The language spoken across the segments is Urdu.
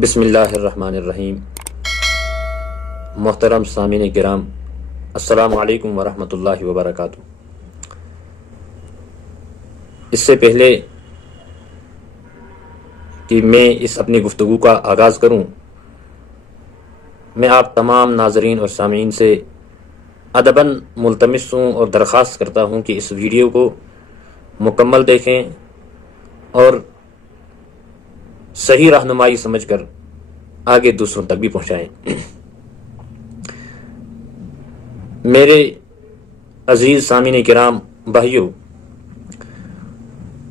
بسم اللہ الرحمن الرحیم۔ محترم سامعین کرام، السلام علیکم ورحمۃ اللہ وبرکاتہ۔ اس سے پہلے کہ میں اس اپنی گفتگو کا آغاز کروں، میں آپ تمام ناظرین اور سامعین سے ادباً ملتمس ہوں اور درخواست کرتا ہوں کہ اس ویڈیو کو مکمل دیکھیں اور صحیح رہنمائی سمجھ کر آگے دوسروں تک بھی پہنچائیں۔ میرے عزیز سامعین کرام بھائیو،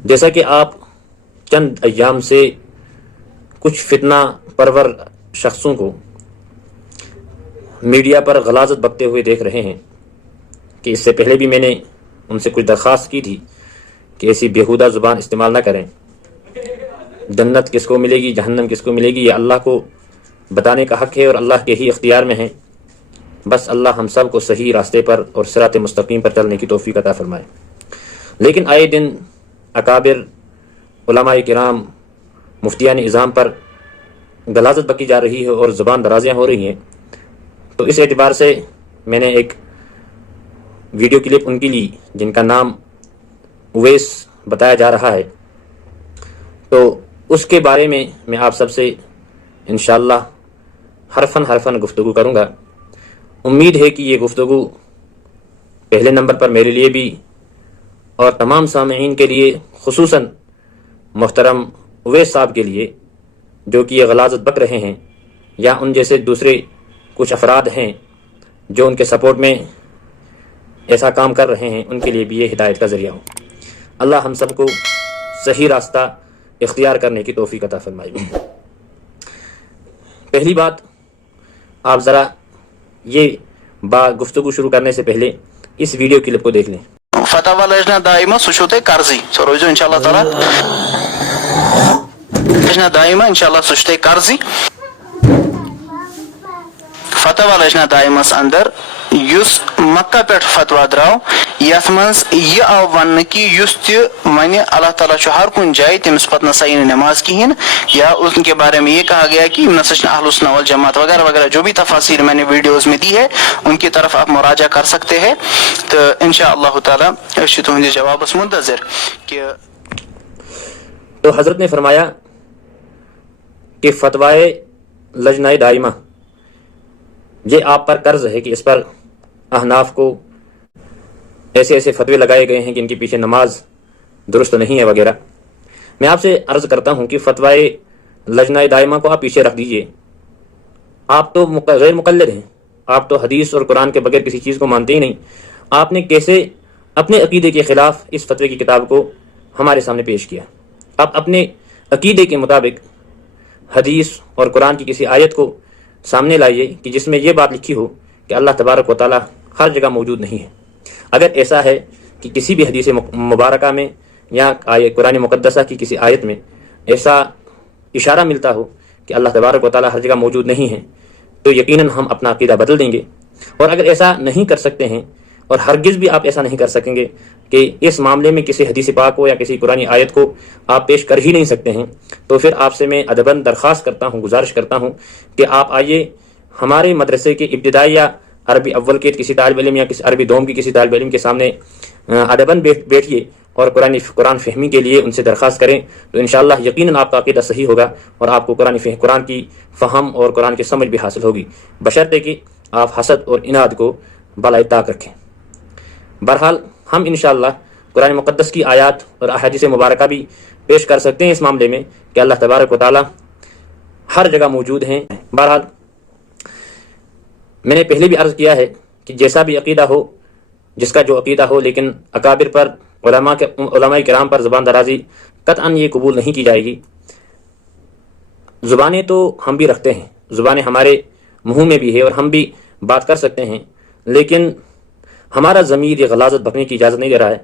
جیسا کہ آپ چند ایام سے کچھ فتنہ پرور شخصوں کو میڈیا پر غلاظت بکتے ہوئے دیکھ رہے ہیں کہ اس سے پہلے بھی میں نے ان سے کچھ درخواست کی تھی کہ ایسی بیہودہ زبان استعمال نہ کریں۔ جنت کس کو ملے گی، جہنم کس کو ملے گی، یہ اللہ کو بتانے کا حق ہے اور اللہ کے ہی اختیار میں ہے۔ بس اللہ ہم سب کو صحیح راستے پر اور صراط مستقیم پر چلنے کی توفیق عطا فرمائے۔ لیکن آئے دن اکابر علماء کرام مفتیان اعظام پر غلاظت بکی جا رہی ہے اور زبان درازیاں ہو رہی ہیں، تو اس اعتبار سے میں نے ایک ویڈیو کلپ ان کی لی جن کا نام اویس بتایا جا رہا ہے، تو اس کے بارے میں آپ سب سے انشاءاللہ حرفاً گفتگو کروں گا۔ امید ہے کہ یہ گفتگو پہلے نمبر پر میرے لیے بھی اور تمام سامعین کے لیے، خصوصاً محترم اویس صاحب کے لیے جو کہ یہ غلاظت بک رہے ہیں، یا ان جیسے دوسرے کچھ افراد ہیں جو ان کے سپورٹ میں ایسا کام کر رہے ہیں، ان کے لیے بھی یہ ہدایت کا ذریعہ ہو۔ اللہ ہم سب کو صحیح راستہ اختیار کرنے کی توفیق عطا فرمائے۔ پہلی بات، آپ ذرا یہ گفتگو شروع کرنے سے پہلے اس ویڈیو کلپ کو دیکھ لیں۔ فتح لجنہ دائمہ سہ قرضی سہ روزو انشاءاللہ تعالیٰ لجنہ دائمہ انشاءاللہ سہ قرضی۔ فتح لجنہ دائمس اندر یس مکہ پہ فتوا درو یت منز یہ آو ون کہ یس ون اللہ تعالیٰ ہر کن جائے تمس پتہ نسا نماز کہین، یا ان کے بارے میں یہ کہا گیا کہ نسا اہل السنہ والجماعت وغیرہ وغیرہ، جو بھی تفاصیر میں نے ویڈیوز میں دی ہے ان کی طرف آپ مراجعہ کر سکتے ہیں۔ تو انشاءاللہ تعالیٰ تہندِ جوابس منتظر کہ تو حضرت نے فرمایا کہ فتوائے لجنہ دائمہ یہ آپ پر قرض ہے کہ اس پر احناف کو ایسے ایسے فتوے لگائے گئے ہیں کہ ان کے پیچھے نماز درست نہیں ہے وغیرہ۔ میں آپ سے عرض کرتا ہوں کہ فتوائے لجنہ دائمہ کو آپ پیچھے رکھ دیجئے۔ آپ تو غیر مقلد ہیں، آپ تو حدیث اور قرآن کے بغیر کسی چیز کو مانتے ہی نہیں۔ آپ نے کیسے اپنے عقیدے کے خلاف اس فتوے کی کتاب کو ہمارے سامنے پیش کیا؟ آپ اپنے عقیدے کے مطابق حدیث اور قرآن کی کسی آیت کو سامنے لائیے کہ جس میں یہ بات لکھی ہو کہ اللہ تبارک و تعالیٰ ہر جگہ موجود نہیں ہے۔ اگر ایسا ہے کہ کسی بھی حدیث مبارکہ میں یا قرآن مقدسہ کی کسی آیت میں ایسا اشارہ ملتا ہو کہ اللہ تبارک و تعالیٰ ہر جگہ موجود نہیں ہے، تو یقیناً ہم اپنا عقیدہ بدل دیں گے۔ اور اگر ایسا نہیں کر سکتے ہیں، اور ہرگز بھی آپ ایسا نہیں کر سکیں گے کہ اس معاملے میں کسی حدیث پاک کو یا کسی قرآن آیت کو آپ پیش کر ہی نہیں سکتے ہیں، تو پھر آپ سے میں ادباً درخواست کرتا ہوں، گزارش کرتا ہوں کہ آپ آئیے ہمارے مدرسے کے ابتدائی یا عربی اول کے کسی طالب علم یا کسی عربی دوم کی کسی طالب علم کے سامنے ادباً بیٹھیے اور قرآن فہمی کے لیے ان سے درخواست کریں، تو انشاءاللہ یقیناً آپ کا عقیدہ صحیح ہوگا اور آپ کو قرآن کی فہم اور قرآن کی سمجھ بھی حاصل ہوگی، بشرطے کہ آپ حسد اور اناد کو بالائے طاق رکھیں۔ بہرحال ہم انشاءاللہ قرآن مقدس کی آیات اور احادیث مبارکہ بھی پیش کر سکتے ہیں اس معاملے میں کہ اللہ تبارک و تعالیٰ ہر جگہ موجود ہیں۔ بہرحال میں نے پہلے بھی عرض کیا ہے کہ جیسا بھی عقیدہ ہو، جس کا جو عقیدہ ہو، لیکن اکابر پر علماء کرام پر زبان درازی قطعاً یہ قبول نہیں کی جائے گی۔ زبانیں تو ہم بھی رکھتے ہیں، زبانیں ہمارے منہ میں بھی ہے اور ہم بھی بات کر سکتے ہیں، لیکن ہمارا ضمیر یہ غلاظت بکنے کی اجازت نہیں دے رہا ہے،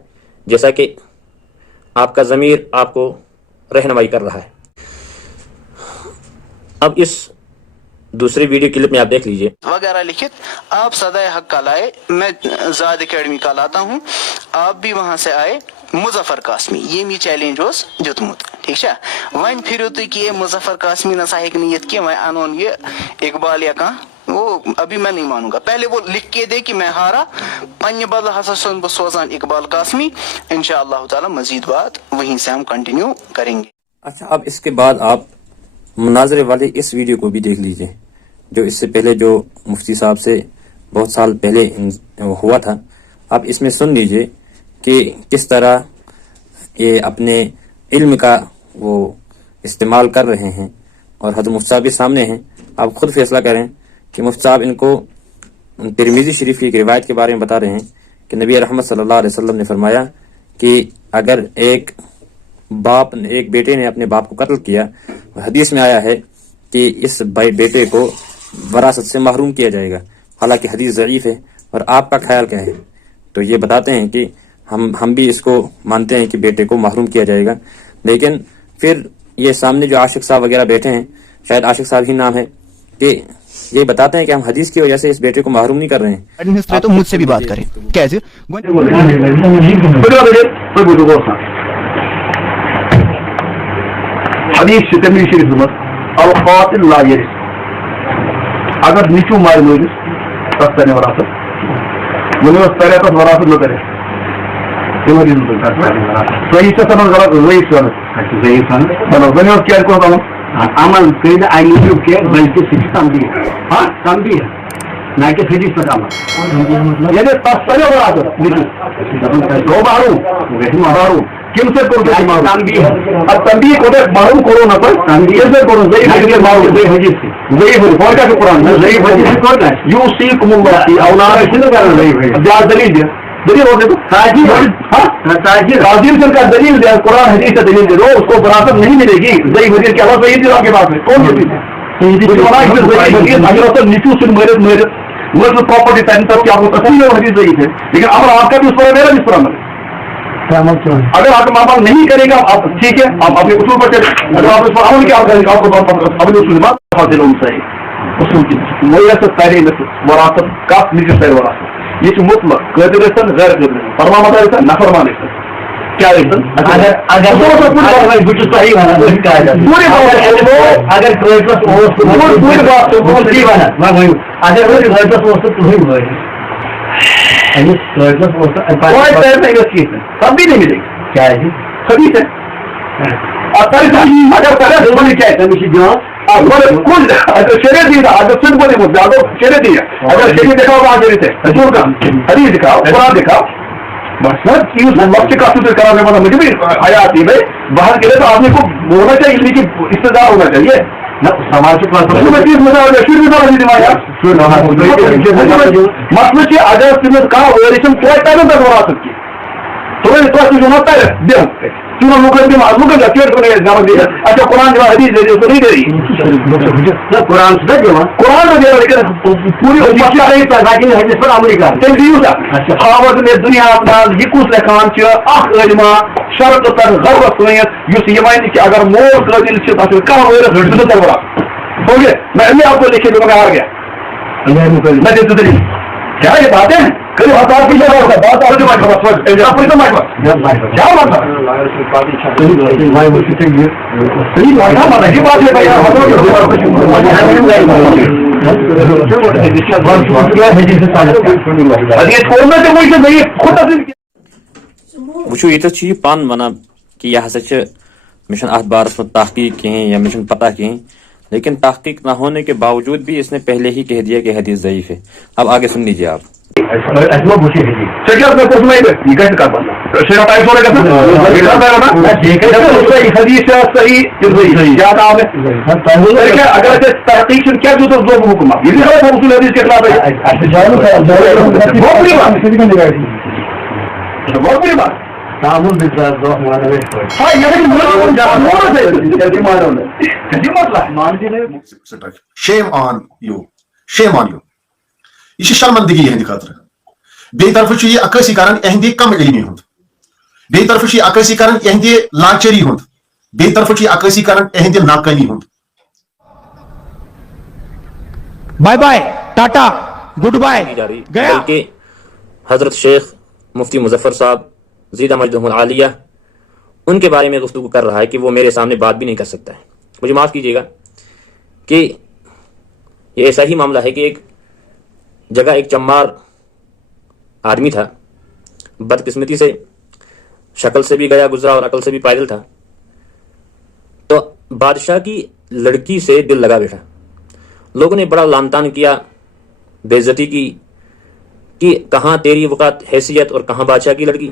جیسا کہ آپ کا ضمیر آپ کو رہنمائی کر رہا ہے۔ اب اس دوسری ویڈیو کلپ میں آپ دیکھ لیجئے۔ وغیرہ لکھت آپ صدائے حق کا لائے، میں زاد اکیڈمی کا لاتا ہوں، آپ بھی وہاں سے آئے مظفر قاسمی یم یہ چیلنج اس دیتمت ٹھیک ہے ون پھرو تھی کہ مظفر قاسمی نسا ہیک نہیں یہ میں انون یہ اقبال یا کہاں وہ ابھی میں نہیں مانوں گا پہلے وہ لکھ کے دے کہ میں ہارا پنہ بدل ہسا سن بہ سوزان اقبال قاسمی انشاءاللہ تعالی مزید بات وہیں سے ہم کنٹینیو کریں گے. اچھا اب اس کے بعد آپ مناظرے والے اس ویڈیو کو بھی دیکھ لیجئے جو اس سے پہلے جو مفتی صاحب سے بہت سال پہلے ہوا تھا. آپ اس میں سن لیجئے کہ کس طرح یہ اپنے علم کا وہ استعمال کر رہے ہیں اور حضرت مفتی صاحب کے سامنے ہیں. آپ خود فیصلہ کریں کہ مفتی صاحب ان کو ترمذی شریف کی ایک روایت کے بارے میں بتا رہے ہیں کہ نبی رحمت صلی اللہ علیہ وسلم نے فرمایا کہ اگر ایک بیٹے نے اپنے باپ کو قتل کیا، حدیث میں آیا ہے کہ اس بیٹے کو وراثت سے محروم کیا جائے گا، حالانکہ حدیث ضعیف ہے. اور آپ کا خیال کیا ہے؟ تو یہ بتاتے ہیں کہ ہم بھی اس کو مانتے ہیں کہ بیٹے کو محروم کیا جائے گا، لیکن پھر یہ سامنے جو عاشق صاحب وغیرہ بیٹھے ہیں، شاید عاشق صاحب ہی نام ہے، کہ یہ بتاتے ہیں کہ ہم حدیث کی وجہ سے اس بیٹے کو محروم نہیں کر رہے ہیں. تو مجھ سے بھی بات کریں کیسے حدیث ترمذی شریف مت القاتل لا يرث اگر نیچو مار لوگس تس ترے وراثت ونوس ترے تس وراثت نہ کرے صحیح سے سمجھ غلط ضعیف سن ونوس کیا کو ہم عمل قید عینی کے بلکہ صرف تنبیہ ہاں تنبیہ نہ کہ حدیث پر عمل یعنی تس ترے وراثت دو مارو کم سے کو تنبیہ اب تنبیہ کو معلوم کرو نہ پر تنبیہ سے کرو ضعیف معلوم ضعیف ضعیف فوجا کے قرآن ضعیف حدیث کو نہ یوصیکم اللہ فی اولادکم ضعیف جا دلیل دے دلیل ہوتے تو تاجر ہاں تاجر سے کا دلیل دے قرآن حدیث سے دلیل دے اس کو وراثت نہیں ملے گی ضعیف حدیث کے علاوہ صحیح دے آپ کے پاس ہے کون حدیث ہے حدیث اگر تو نیچو سے میرے پراپرٹی ٹائم تک کیا ہوتا ہے حدیث ضعیف ہے لیکن اب آپ کا بھی اس پر میرا بھی اس پر عمل ہے. اگر آپ معاملہ نہیں کرے گا آپ ٹھیک ہے آپ اپنے اصول پر چلے اگر آپ اس پر عمل کیا کریں گے آپ کو اپنے اصول بات فاضل صحیح اصول کی وراثت تعلیم وراثت کا نجی سیر وراثت یہ مطلق قادر رسن غیر قادر فرما مدار رسن نفرمان رسن کیا رسن اگر صحیح بنا پوری بات اگر پوری بات اگر تب بھی نہیں ملے گی کیا ہے خبیث ہے اگر شریعت دیا اگر سن بولے زیادہ شریعت دیا اگر شریعت دکھاؤ وہاں شریعت ہے رسول کا حدیث دکھاؤ قرآن دکھاؤ بس وقت کا فکر کرانے والا مجھے بھی آیا آتی ہے باہر کے لیے تو آدمی کو ہونا چاہیے علمی کی استدار ہونا چاہیے مسئلہ کی اگر تم کہا اوریشن کوئی تعلق تک ہو سکتی اچھا قرآن جو حدیث دے تو نہیں دے رہی قرآن قرآن دے رہا پوری دنیا اپنا یہ کس لکھان علما شرط تر غربت ونت یہ ون کہ اگر مول قابل ہو گیا میں آپ کو لکھے تو میں ہار گیا میں دے دلیل کیا یہ بات ہے وچھو یہ یہ پان ونان کہ یہ ہسا مجھے ات بارس میں تحقیق کہیں یا مجھے پتہ کہیں لیکن تحقیق نہ ہونے کے باوجود بھی اس نے پہلے ہی کہہ دیا کہ حدیث ضعیف ہے. اب آگے سن لیجیے آپ. Shame on you. Shame on you. یہ شرمندگی ہند خاطر بی طرف یہ عکاسی کران اہندی کم علمی ہند بی طرف یہ عکاسی کران اہندی لاچری ہند بی طرف یہ عکاسی کران اہندی ناکامی ہند. Bye bye tata good bye گیا. بلکہ حضرت شیخ مفتی مظفر صاحب زیدہ مجدہم العالیہ، ان کے بارے میں گفتگو کر رہا ہے کہ وہ میرے سامنے بات بھی نہیں کر سکتا ہے۔ مجھے معاف کیجیے گا کہ یہ ایسا ہی معاملہ ہے کہ ایک جگہ ایک چمار آدمی تھا، بدقسمتی سے شکل سے بھی گیا گزرا اور عقل سے بھی پائدل تھا، تو بادشاہ کی لڑکی سے دل لگا بیٹھا۔ لوگوں نے بڑا لان تان کیا، بے عزتی کی کہ کہاں تیری وقت حیثیت اور کہاں بادشاہ کی لڑکی،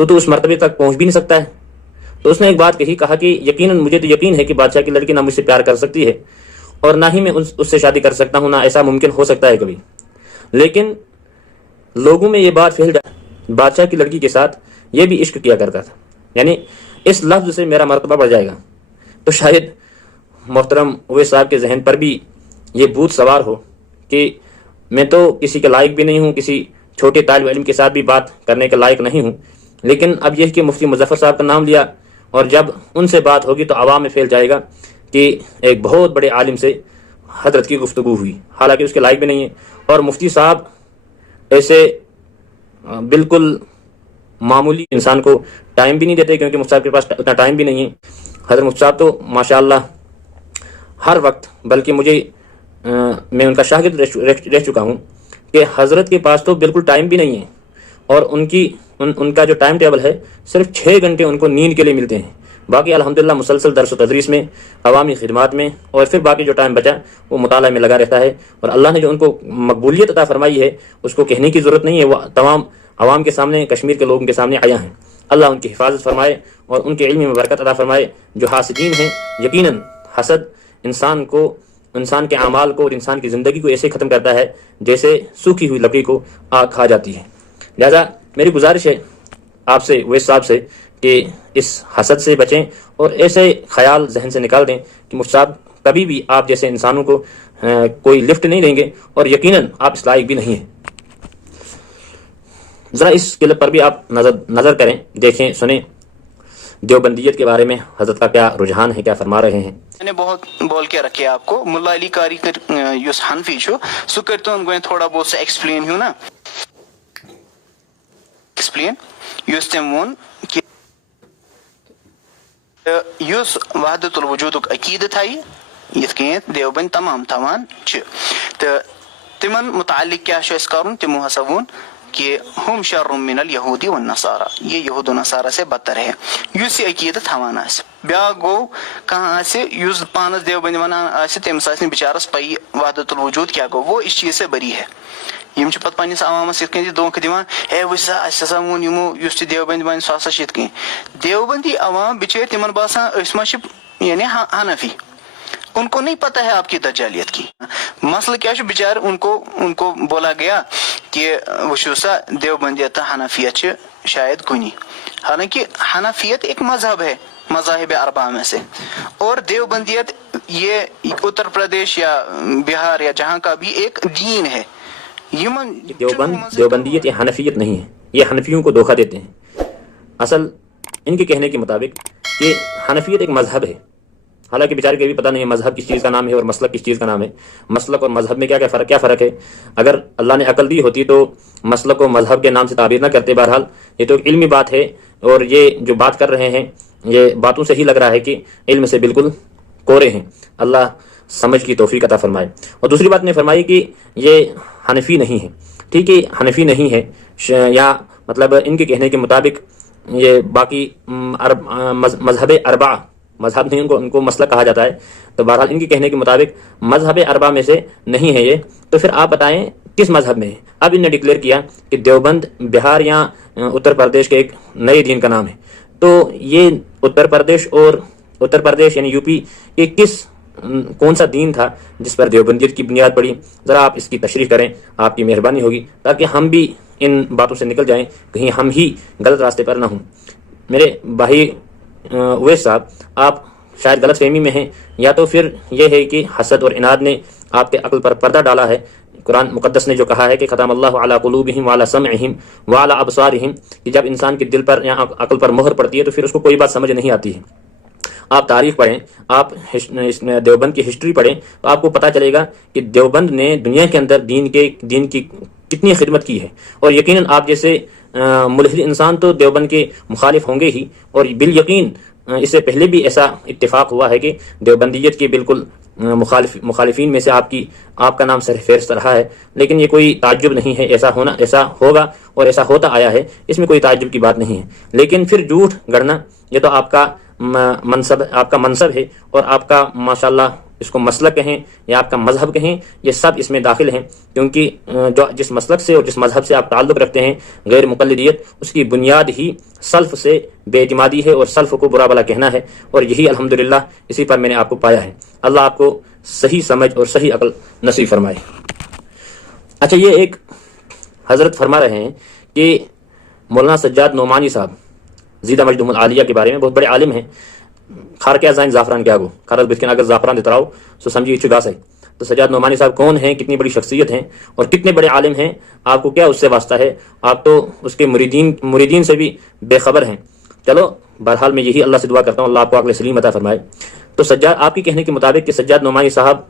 تو اس مرتبے تک پہنچ بھی نہیں سکتا ہے۔ تو اس نے ایک بات کہی، کہا کہ یقیناً مجھے تو یقین ہے کہ بادشاہ کی لڑکی نہ مجھ سے پیار کر سکتی ہے اور نہ ہی میں اس سے شادی کر سکتا ہوں، نہ ایسا ممکن ہو سکتا ہے کبھی، لیکن لوگوں میں یہ بات پھیل جائے بادشاہ کی لڑکی کے ساتھ یہ بھی عشق کیا کرتا تھا، یعنی اس لفظ سے میرا مرتبہ بڑھ جائے گا۔ تو شاید محترم اویس صاحب کے ذہن پر بھی یہ بھوت سوار ہو کہ میں تو کسی کے لائق بھی نہیں ہوں، کسی چھوٹے طالب علم کے ساتھ بھی بات کرنے کے لائق نہیں ہوں، لیکن اب یہ کہ مفتی مظفر صاحب کا نام لیا اور جب ان سے بات ہوگی تو عوام میں پھیل جائے گا کہ ایک بہت بڑے عالم سے حضرت کی گفتگو ہوئی، حالانکہ اس کے لائق بھی نہیں ہے۔ اور مفتی صاحب ایسے بالکل معمولی انسان کو ٹائم بھی نہیں دیتے، کیونکہ مفتی صاحب کے پاس اتنا ٹائم بھی نہیں ہے۔ حضرت مفتی صاحب تو ماشاءاللہ ہر وقت، بلکہ میں ان کا شاگرد رہ چکا ہوں کہ حضرت کے پاس تو بالکل ٹائم بھی نہیں ہے، اور ان کا جو ٹائم ٹیبل ہے صرف 6 گھنٹے ان کو نیند کے لیے ملتے ہیں، باقی الحمدللہ مسلسل درس و تدریس میں، عوامی خدمات میں، اور پھر باقی جو ٹائم بچا وہ مطالعہ میں لگا رہتا ہے۔ اور اللہ نے جو ان کو مقبولیت عطا فرمائی ہے اس کو کہنے کی ضرورت نہیں ہے، وہ تمام عوام کے سامنے، کشمیر کے لوگوں کے سامنے آیا ہیں۔ اللہ ان کی حفاظت فرمائے اور ان کے علم میں برکت عطا فرمائے۔ جو حاسدین ہیں، یقیناً حسد انسان کے اعمال کو اور انسان کی زندگی کو ایسے ختم کرتا ہے جیسے سوکھی ہوئی لکڑی کو آگ کھا جاتی ہے۔ لہذا میری گزارش ہے آپ سے، اویس صاحب سے، کہ اس حسد سے بچیں اور ایسے خیال ذہن سے نکال دیں کہ مفتی صاحب کبھی بھی آپ جیسے انسانوں کو کوئی لفٹ نہیں دیں گے، اور یقیناً آپ اس لائق بھی نہیں ہیں۔ ذرا اس کلپ پر بھی آپ نظر کریں، دیکھیں، سنیں دیوبندیت کے بارے میں حضرت کا کیا رجحان ہے، کیا فرما رہے ہیں۔ میں نے بہت بول کے رکھے آپ کو، ملا علی کاری یس حنفی چھو سو کرتون گوئن تھوڑا بہت سے ایکسپلین ہوں نا، ایکسپلین یس تم وون کہ یس وحدت الوجود عقید تھائی یت کن دیوبند تمام تھوان تو تمن متعلق کیا اس کرن، تمو ہسا وون کہ ہم شر من الیہودی والنصارى، یہ یہود و نصارہ سے بدتر ہے یس یہ عقیدت تھوان آس۔ بیا گو کہاں آسے یس پانس دیوبند ونان آسے تمس آس بچارس پی وحدت الوجود کیا گو، وہ اس چیز سے بری ہے۔ یم چھ پتہ پنس عوامس یت کن دھوکہ دِوان، ہے وچھ سا اس ہسا وون یمو یس تہ دیوبند ون سو ہسا یت کن۔ دیوبندی عوام بچے تمن باسان اس ما چھ یعنی حنفی، ان کو نہیں پتہ ہے آپ کی دجالیت کی۔ مسئلہ کیا ہے بیچار، ان کو بولا گیا کہ وچھو سا دیوبندیت حنفیت شاید کنی، حالانکہ حنفیت ایک مذہب ہے مذاہب اربعہ میں سے، اور دیوبندیت یہ اتر پردیش یا بہار یا جہاں کا بھی ایک دین ہے۔ دیوبندیت یہ حنفیت نہیں ہے، یہ حنفیوں کو دھوکہ دیتے ہیں۔ اصل ان کے کہنے کے مطابق کہ حنفیت ایک مذہب ہے، حالانکہ بیچارے کے بھی پتہ نہیں ہے مذہب کس چیز کا نام ہے اور مسلک کس چیز کا نام ہے۔ مسلک اور مذہب میں کیا فرق ہے؟ اگر اللہ نے عقل دی ہوتی تو مسلک و مذہب کے نام سے تعبیر نہ کرتے۔ بہرحال یہ تو ایک علمی بات ہے، اور یہ جو بات کر رہے ہیں یہ باتوں سے ہی لگ رہا ہے کہ علم سے بالکل کورے ہیں۔ اللہ سمجھ کی توفیق عطا فرمائے۔ اور دوسری بات نے فرمائی کہ یہ حنفی نہیں ہے، ٹھیک ہے، حنفی نہیں ہے، یا مطلب ان کے کہنے کے مطابق یہ باقی مذہب اربعہ، مذہب نہیں ان کو مسلک کہا جاتا ہے، تو بہرحال ان کے کہنے کے مطابق مذہب اربعہ میں سے نہیں ہے یہ۔ تو پھر آپ بتائیں کس مذہب میں ہے؟ اب ان نے ڈکلیئر کیا کہ دیوبند بہار یا اتر پردیش کے ایک نئے دین کا نام ہے۔ تو یہ اتر پردیش یعنی یو پی یہ کون سا دین تھا جس پر دیوبندیت کی بنیاد پڑی؟ ذرا آپ اس کی تشریح کریں، آپ کی مہربانی ہوگی، تاکہ ہم بھی ان باتوں سے نکل جائیں، کہیں ہم ہی غلط راستے پر نہ ہوں۔ میرے بھائی اویس صاحب، آپ شاید غلط فہمی میں ہیں، یا تو پھر یہ ہے کہ حسد اور عناد نے آپ کے عقل پر پردہ ڈالا ہے۔ قرآن مقدس نے جو کہا ہے کہ ختم اللہ علی قلوبہم وعلی سمعہم وعلی ابصارہم، کہ جب انسان کے دل پر یا عقل پر مہر پڑتی ہے تو پھر اس کو کوئی بات سمجھ نہیں آتی ہے۔ آپ تاریخ پڑھیں، آپ دیوبند کی ہسٹری پڑھیں، تو آپ کو پتہ چلے گا کہ دیوبند نے دنیا کے اندر دین کی کتنی خدمت کی ہے. اور یقیناً آپ جیسے ملحد انسان تو دیوبند کے مخالف ہوں گے ہی، اور بالیقین اس سے پہلے بھی ایسا اتفاق ہوا ہے کہ دیوبندیت کے بالکل مخالفین میں سے آپ کا نام سر فہرست رہا ہے. لیکن یہ کوئی تعجب نہیں ہے، ایسا ہوگا اور ایسا ہوتا آیا ہے، اس میں کوئی تعجب کی بات نہیں ہے. لیکن پھر جھوٹ گڑنا یہ تو آپ کا منصب ہے، اور آپ کا ماشاءاللہ اس کو مسلک کہیں یا آپ کا مذہب کہیں، یہ سب اس میں داخل ہیں. کیونکہ جس مسلک سے اور جس مذہب سے آپ تعلق رکھتے ہیں، غیر مقلدیت، اس کی بنیاد ہی سلف سے بے اعتمادی ہے اور سلف کو برا بھلا کہنا ہے. اور یہی الحمدللہ اسی پر میں نے آپ کو پایا ہے. اللہ آپ کو صحیح سمجھ اور صحیح عقل نصیب فرمائے. اچھا، یہ ایک حضرت فرما رہے ہیں کہ مولانا سجاد نعمانی صاحب زیدہ مجدہم العالیہ کے بارے میں بہت بڑے عالم ہیں. خار کیا زائن زعفران کیا گو خارج بتکن اگر زعفران دیتا رہو سو سمجھیے چگا سے. تو سجاد نعمانی صاحب کون ہیں، کتنی بڑی شخصیت ہیں اور کتنے بڑے عالم ہیں، آپ کو کیا اس سے واسطہ ہے؟ آپ تو اس کے مریدین سے بھی بے خبر ہیں. چلو بہرحال میں یہی اللہ سے دعا کرتا ہوں اللہ آپ کو عقل سلیم عطا فرمائے. تو سجاد، آپ کے کہنے کے مطابق کہ سجاد نعمانی صاحب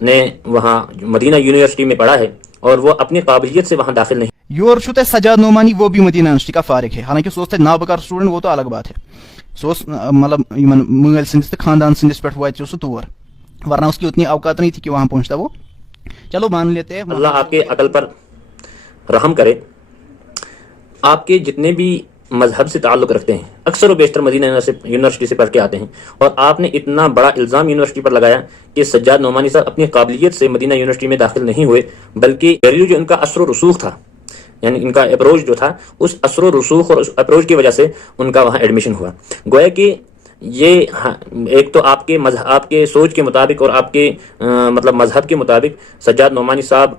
نے وہاں مدینہ یونیورسٹی میں پڑھا ہے اور وہ اپنی قابلیت سے وہاں داخل نہیں. یور چھو تہ سجاد نعمانی، وہ بھی مدینہ یونیورسٹی کا فارغ ہے، حالانکہ سو تہ نابکار اسٹوڈنٹ، وہ تو الگ بات ہے. سو مطلب مل سندس تو خاندان سندس پہ وات سہ تور، ورنہ اس کی اتنی اوقات نہیں تھی کہ وہاں پہنچتا وہ. چلو مان لیتے ہیں، اللہ آپ کے عقل پر رحم کرے. آپ کے جتنے بھی مذہب سے تعلق رکھتے ہیں اکثر و بیشتر مدینہ یونیورسٹی سے پڑھ کے آتے ہیں، اور آپ نے اتنا بڑا الزام یونیورسٹی پر لگایا کہ سجاد نعمانی صاحب اپنی قابلیت سے مدینہ یونیورسٹی میں داخل نہیں ہوئے، بلکہ جو ان کا اثر و رسوخ تھا، یعنی ان کا اپروچ جو تھا، اس اثر و رسوخ اور اس اپروچ کی وجہ سے ان کا وہاں ایڈمیشن ہوا. گویا کہ یہ ایک تو آپ کے سوچ کے مطابق اور آپ کے مطلب مذہب کے مطابق سجاد نعمانی صاحب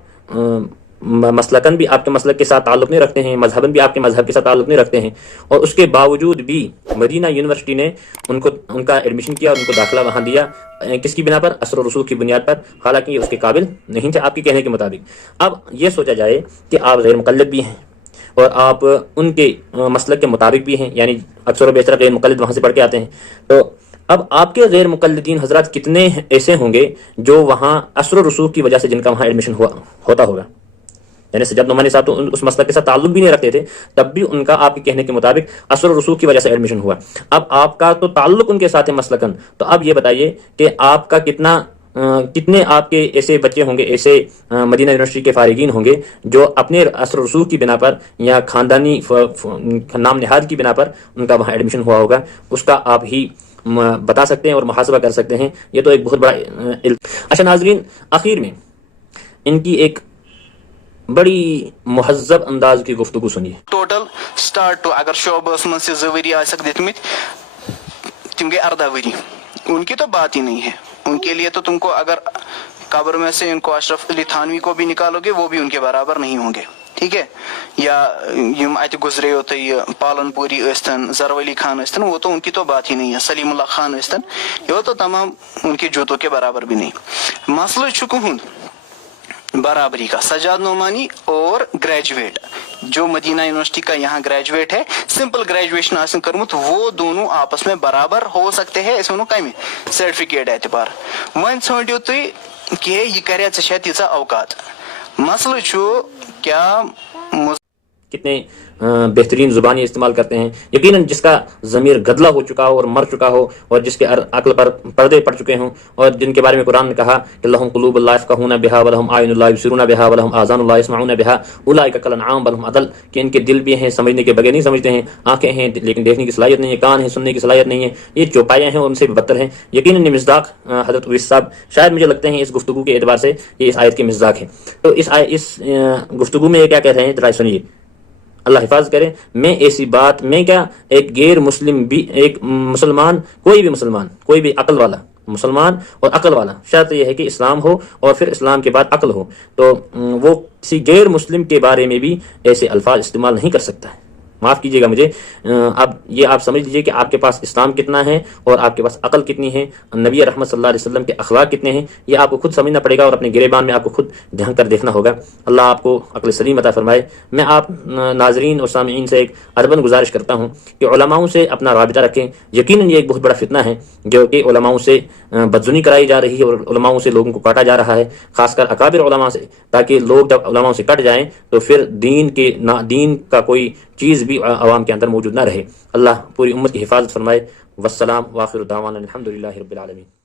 مسلکن بھی آپ کے مسلک کے ساتھ تعلق نہیں رکھتے ہیں، مذہبن بھی آپ کے مذہب کے ساتھ تعلق نہیں رکھتے ہیں، اور اس کے باوجود بھی مدینہ یونیورسٹی نے ان کا ایڈمیشن کیا اور ان کو داخلہ وہاں دیا. کس کی بنا پر؟ اثر و رسوخ کی بنیاد پر، حالانکہ یہ اس کے قابل نہیں تھے آپ کے کہنے کے مطابق. اب یہ سوچا جائے کہ آپ غیر مقلد بھی ہیں اور آپ ان کے مسلک کے مطابق بھی ہیں، یعنی اکثر و بیشتر غیر مقلد وہاں سے پڑھ کے آتے ہیں. تو اب آپ کے غیر مقلدین حضرات کتنے ایسے ہوں گے جو وہاں اثر و رسوخ کی وجہ سے جن کا وہاں ایڈمیشن ہوتا ہوگا. یعنی سجاد نعمانی صاحب تو اس مسئلہ کے ساتھ تعلق بھی نہیں رکھتے تھے، تب بھی ان کا آپ کے کہنے کے مطابق اثر و رسوخ کی وجہ سے ایڈمیشن ہوا. اب آپ کا تو تعلق ان کے ساتھ ہے مسلکن، تو اب یہ بتائیے کہ آپ کا کتنے آپ کے ایسے بچے ہوں گے، ایسے مدینہ یونیورسٹی کے فارغین ہوں گے جو اپنے اثر و رسوخ کی بنا پر یا خاندانی نام نہاد کی بنا پر ان کا وہاں ایڈمیشن ہوا ہوگا. اس کا آپ ہی بتا سکتے ہیں اور محاسبہ کر سکتے ہیں. یہ تو ایک بہت بڑا علم. اچھا ناظرین، آخر میں ان کی ایک بڑی مہذب انداز کی گفتگو سنیے. ٹوٹل سٹارٹ ٹو اگر شعبس من سے 2 ؤری آسک دتمت تم گئی 14 ؤری. ان کی تو بات ہی نہیں ہے. ان کے لیے تو تم کو اگر قبر میں سے ان کو اشرف علی تھانوی کو بھی نکالو گے وہ بھی ان کے برابر نہیں ہوں گے. ٹھیک ہے، یا یم ات گزرے ہو تو پالن پوری ٲسۍتن، زرولی خان ٲسۍتن، وہ تو ان کی تو بات ہی نہیں ہے. سلیم اللہ خان ٲسۍتن، یہ تو تمام ان کے جوتوں کے برابر بھی نہیں. مسئلہ چھُ کُہُنٛد برابری کا. سجاد نعمانی اور گریجویٹ جو مدینہ یونیورسٹی کا یہاں گریجویٹ ہے، سمپل گریجویشن آسن کرمت، وہ دونوں آپس میں برابر ہو سکتے ہیں. اس کمی سرٹیفکیٹ اعتبار ون ژھانڈو تھی کہ یہ کرے ژےٚ تیٖژاہ اوقات. مسئلہ چھُ کیا کتنے بہترین زبانیں استعمال کرتے ہیں. یقیناً جس کا ضمیر گدلا ہو چکا ہو اور مر چکا ہو اور جس کے عقل پر پردے پڑ چکے ہوں اور جن کے بارے میں قرآن نے کہا کہ لہم قلوب لا یفقہون بہا ولہم اعین لا یبصرون بہا ولہم آذان لا یسمعون بہا اولئک کالانعام بل ہم اضل، کہ ان کے دل بھی ہیں سمجھنے کے بغیر نہیں سمجھتے ہیں، آنکھیں ہیں لیکن دیکھنے کی صلاحیت نہیں ہے، کان ہیں سننے کی صلاحیت نہیں ہے، یہ چوپایاں ہیں اور ان سے بدتر ہیں. یقیناً یہ مصداق حضرت اویس صاحب شاید مجھے لگتے ہیں اس گفتگو کے اعتبار سے یہ اس آیت کے مصداق ہے. تو اس گفتگو میں یہ کیا کہہ رہے ہیں ذرا سنیے. اللہ حفاظ کرے، میں ایسی بات میں کیا ایک غیر مسلم بھی، ایک مسلمان، کوئی بھی عقل والا مسلمان اور عقل والا، شرط یہ ہے کہ اسلام ہو اور پھر اسلام کے بعد عقل ہو، تو وہ کسی غیر مسلم کے بارے میں بھی ایسے الفاظ استعمال نہیں کر سکتا ہے. معاف کیجیے گا مجھے، اب یہ آپ سمجھ لیجیے کہ آپ کے پاس اسلام کتنا ہے اور آپ کے پاس عقل کتنی ہے، نبی رحمت صلی اللہ علیہ وسلم کے اخلاق کتنے ہیں، یہ آپ کو خود سمجھنا پڑے گا اور اپنے گریبان میں آپ کو خود دھیان کر دیکھنا ہوگا۔ اللہ آپ کو عقل سلیم عطا فرمائے۔ میں آپ ناظرین اور سامعین سے ایک ادباً گزارش کرتا ہوں کہ علماؤں سے اپنا رابطہ رکھیں۔ یقیناً یہ ایک بہت بڑا فتنہ ہے جو کہ علماؤں سے بدزنی کرائی جا رہی ہے اور علماؤں سے لوگوں کو کاٹا جا رہا ہے، خاص کر اکابر علماء سے، تاکہ لوگ جب علماؤں سے کٹ جائیں تو پھر دین کا کوئی چیز بھی عوام کے اندر موجود نہ رہے۔ اللہ پوری امت کی حفاظت فرمائے۔ والسلام وآخر دعوانا الحمدللہ رب العالمین۔